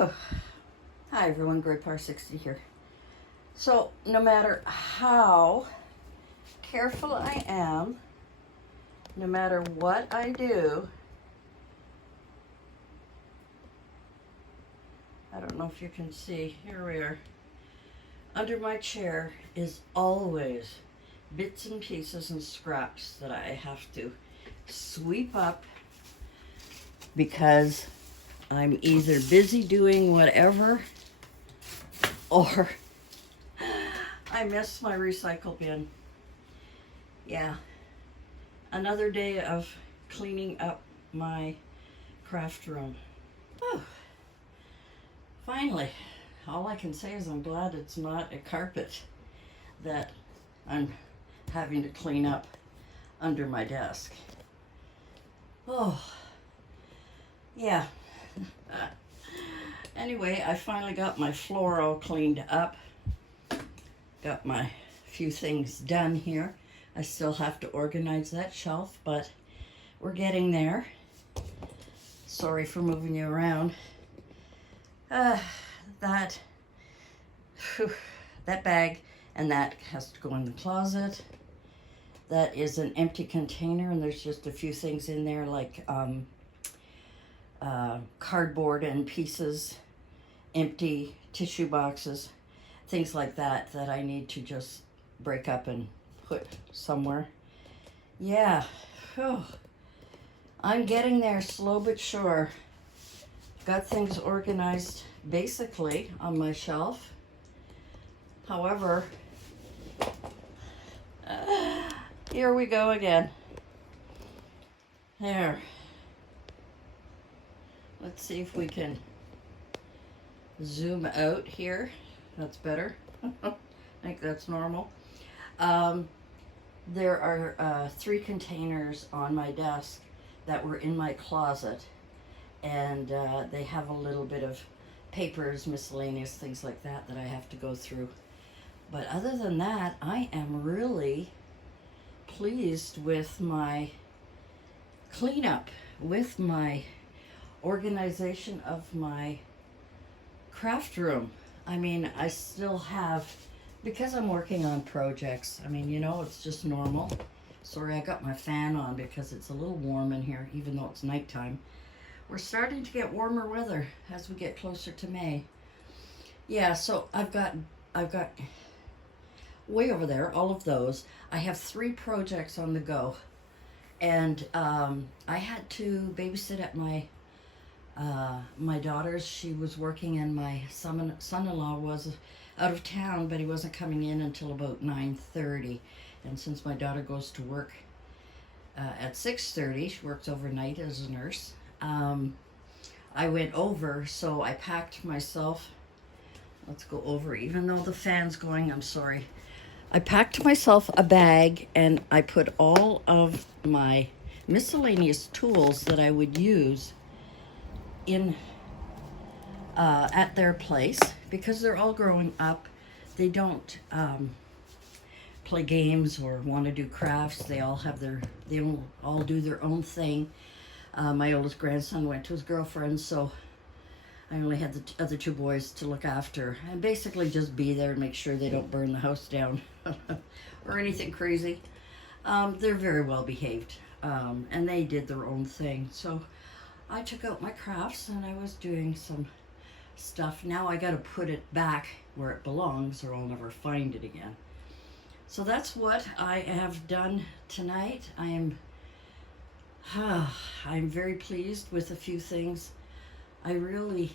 Oh, hi everyone, GrayPower 60 here. So, no matter how careful I am, no matter what I do, I don't know if you can see, here we are. Under my chair is always bits and pieces and scraps that I have to sweep up because I'm either busy doing whatever or I miss my recycle bin. Yeah, another day of cleaning up my craft room. Oh, finally, all I can say is I'm glad it's not a carpet that I'm having to clean up under my desk. Oh, yeah. Anyway, I finally got my floor all cleaned up. Got my few things done here. I still have to organize that shelf, but we're getting there. Sorry for moving you around. That bag and that has to go in the closet. That is an empty container, and there's just a few things in there like cardboard and pieces, empty tissue boxes, things like that that I need to just break up and put somewhere. Yeah, whew. I'm getting there slow but sure. Got things organized basically on my shelf. However, here we go again. There. Let's see if we can zoom out here. That's better. I think that's normal. There are 3 containers on my desk that were in my closet, and they have a little bit of papers, miscellaneous things like that I have to go through. But other than that, I am really pleased with my cleanup, with my organization of my craft room. I mean, I still have, because I'm working on projects, I mean, you know, it's just normal. Sorry, I got my fan on because it's a little warm in here, even though it's nighttime. We're starting to get warmer weather as we get closer to May. Yeah, so I've got way over there, all of those. I have 3 projects on the go. And I had to babysit at my daughter's. She was working, and my son-in-law was out of town, but he wasn't coming in until about 9:30. And since my daughter goes to work at 6:30, she works overnight as a nurse, I went over, so I packed myself. Let's go over, even though the fan's going, I'm sorry. I packed myself a bag, and I put all of my miscellaneous tools that I would use in at their place, because they're all growing up. They don't play games or want to do crafts. They all all do their own thing. My oldest grandson went to his girlfriend, so I only had the other 2 boys to look after and basically just be there and make sure they don't burn the house down or anything crazy. They're very well behaved, and they did their own thing. So I took out my crafts and I was doing some stuff. Now I got to put it back where it belongs, or I'll never find it again. So that's what I have done tonight. I'm very pleased with a few things. I really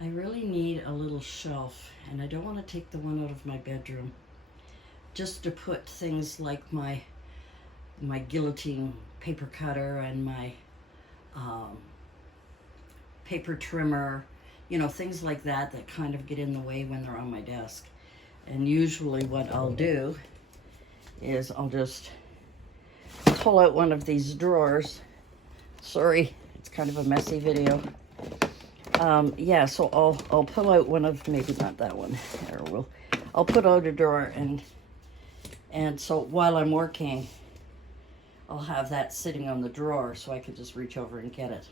need a little shelf, and I don't want to take the one out of my bedroom, just to put things like my guillotine paper cutter and my paper trimmer, you know, things like that kind of get in the way when they're on my desk. And usually what I'll do is I'll just pull out one of these drawers. Sorry, it's kind of a messy video. Yeah, so I'll pull out one of, maybe not that one, I'll put out a drawer, and so while I'm working, I'll have that sitting on the drawer so I can just reach over and get it.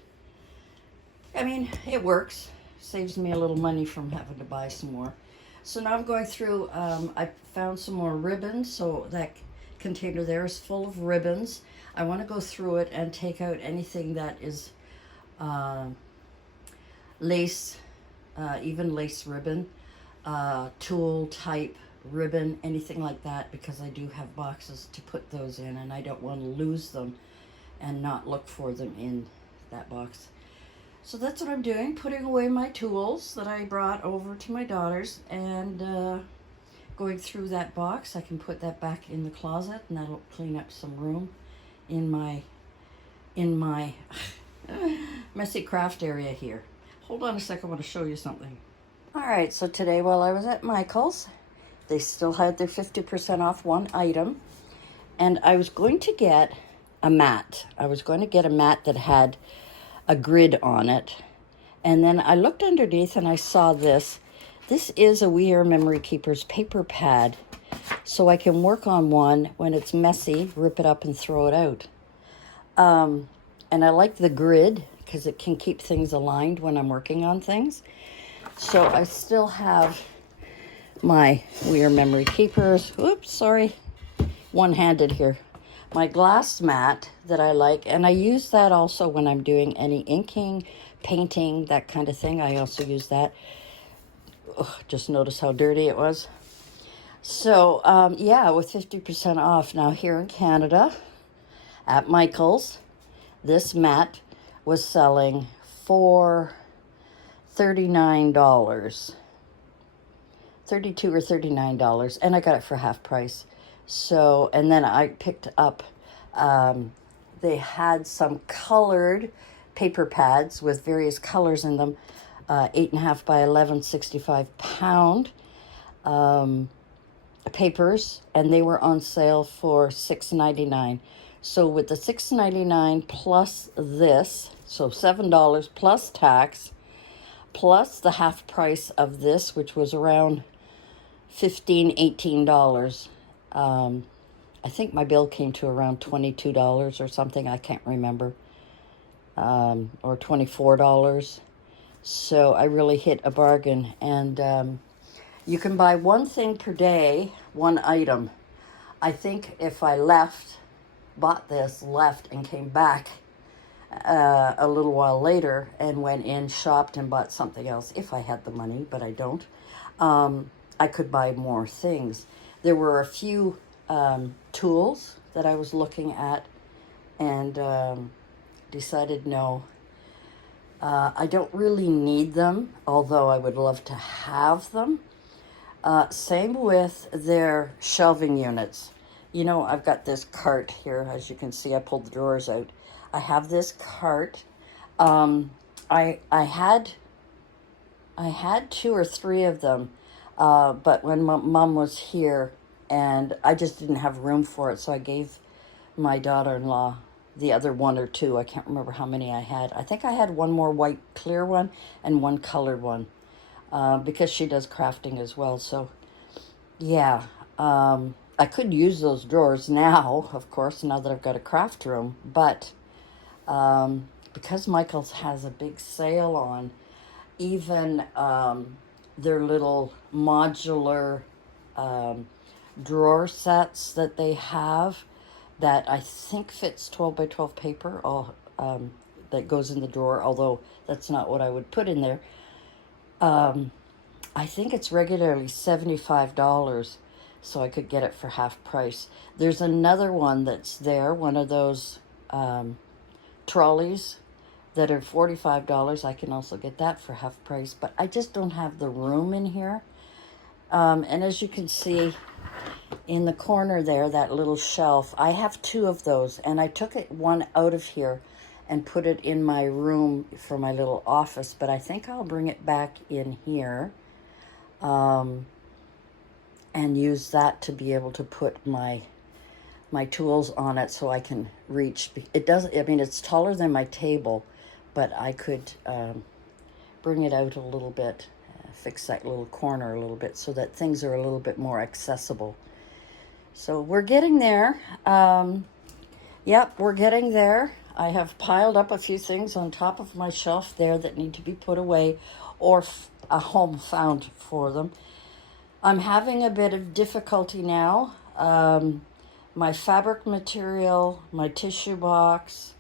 I mean, it works. Saves me a little money from having to buy some more. So now I'm going through, I found some more ribbons. So that container there is full of ribbons. I want to go through it and take out anything that is uh, lace, even lace ribbon, tulle type ribbon, anything like that, because I do have boxes to put those in and I don't want to lose them and not look for them in that box. So that's what I'm doing, putting away my tools that I brought over to my daughter's and going through that box. I can put that back in the closet and that'll clean up some room in my messy craft area here. Hold on a second, I want to show you something. All right, so today while I was at Michael's, they still had their 50% off one item, and I was going to get a mat. I was going to get a mat that had a grid on it, and then I looked underneath and I saw this. This is a We Are Memory Keepers paper pad, so I can work on one when it's messy, rip it up and throw it out. And I like the grid because it can keep things aligned when I'm working on things. So I still have my We Are Memory Keepers. Oops, sorry. One-handed here. My glass mat that I like, and I use that also when I'm doing any inking, painting, that kind of thing. I also use that. Ugh, just notice how dirty it was. So, yeah, with 50% off now here in Canada at Michael's, this mat was selling for $39. $32 or $39, and I got it for half price. So, and then I picked up, they had some colored paper pads with various colors in them, 8.5 by 11, 65 pound papers, and they were on sale for $6.99. So with the $6.99 plus this, so $7 plus tax, plus the half price of this, which was around $15, $18. I think my bill came to around $22 or something. I can't remember. Or $24. So I really hit a bargain. And you can buy one thing per day, one item. I think if I bought this, left, and came back a little while later and went in, shopped, and bought something else, if I had the money, but I don't, I could buy more things. There were a few tools that I was looking at and decided no, I don't really need them, although I would love to have them. Same with their shelving units. You know, I've got this cart here. As you can see, I pulled the drawers out. I have this cart. I had 2 or 3 of them, but when Mom was here, and I just didn't have room for it, so I gave my daughter-in-law the other 1 or 2. I can't remember how many I had. I think I had one more white clear one and one colored one, because she does crafting as well. So, yeah, I could use those drawers now, of course, now that I've got a craft room, but because Michael's has a big sale on, even their little modular drawer sets that they have that I think fits 12 by 12 paper, that goes in the drawer, although that's not what I would put in there. I think it's regularly $75, so I could get it for half price. There's another one that's there, one of those trolleys that are $45. I can also get that for half price, but I just don't have the room in here. And as you can see in the corner there, that little shelf, I have 2 of those, and I took one out of here and put it in my room for my little office, but I think I'll bring it back in here and use that to be able to put my tools on it so I can reach. It doesn't, I mean, it's taller than my table, but I could bring it out a little bit, fix that little corner a little bit so that things are a little bit more accessible. So we're getting there. Yep, we're getting there. I have piled up a few things on top of my shelf there that need to be put away or a home found for them. I'm having a bit of difficulty now. My fabric material, my tissue box,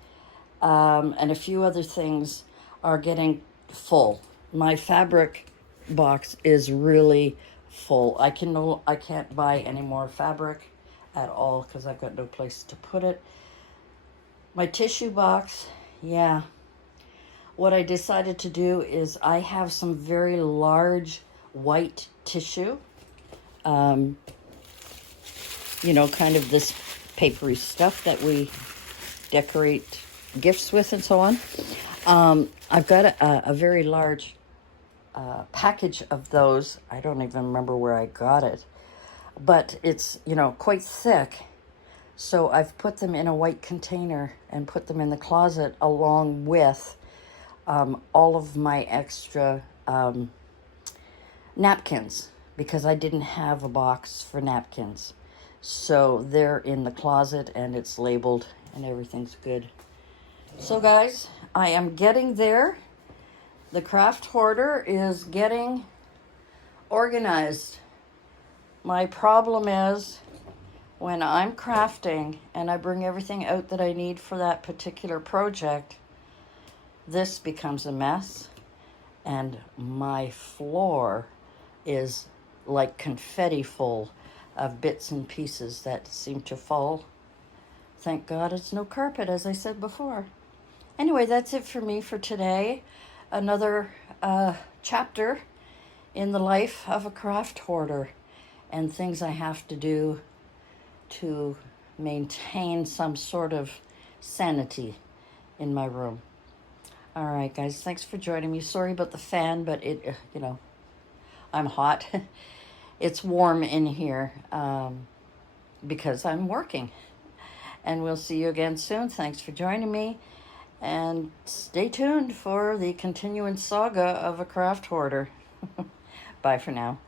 and a few other things are getting full. My fabric box is really full. I can't buy any more fabric at all because I've got no place to put it. My tissue box, yeah. What I decided to do is I have some very large white tissue. Kind of this papery stuff that we decorate gifts with and so on. I've got a very large package of those. I don't even remember where I got it, but it's, quite thick. So I've put them in a white container and put them in the closet along with all of my extra napkins, because I didn't have a box for napkins. So they're in the closet and it's labeled and everything's good. So guys, I am getting there. The craft hoarder is getting organized. My problem is when I'm crafting and I bring everything out that I need for that particular project, this becomes a mess and my floor is like confetti full of bits and pieces that seem to fall. Thank God it's no carpet, as I said before. Anyway, that's it for me for today. Another chapter in the life of a craft hoarder and things I have to do to maintain some sort of sanity in my room. All right, guys, thanks for joining me. Sorry about the fan, but I'm hot. It's warm in here because I'm working. And we'll see you again soon. Thanks for joining me. And stay tuned for the continuing saga of a craft hoarder. Bye for now.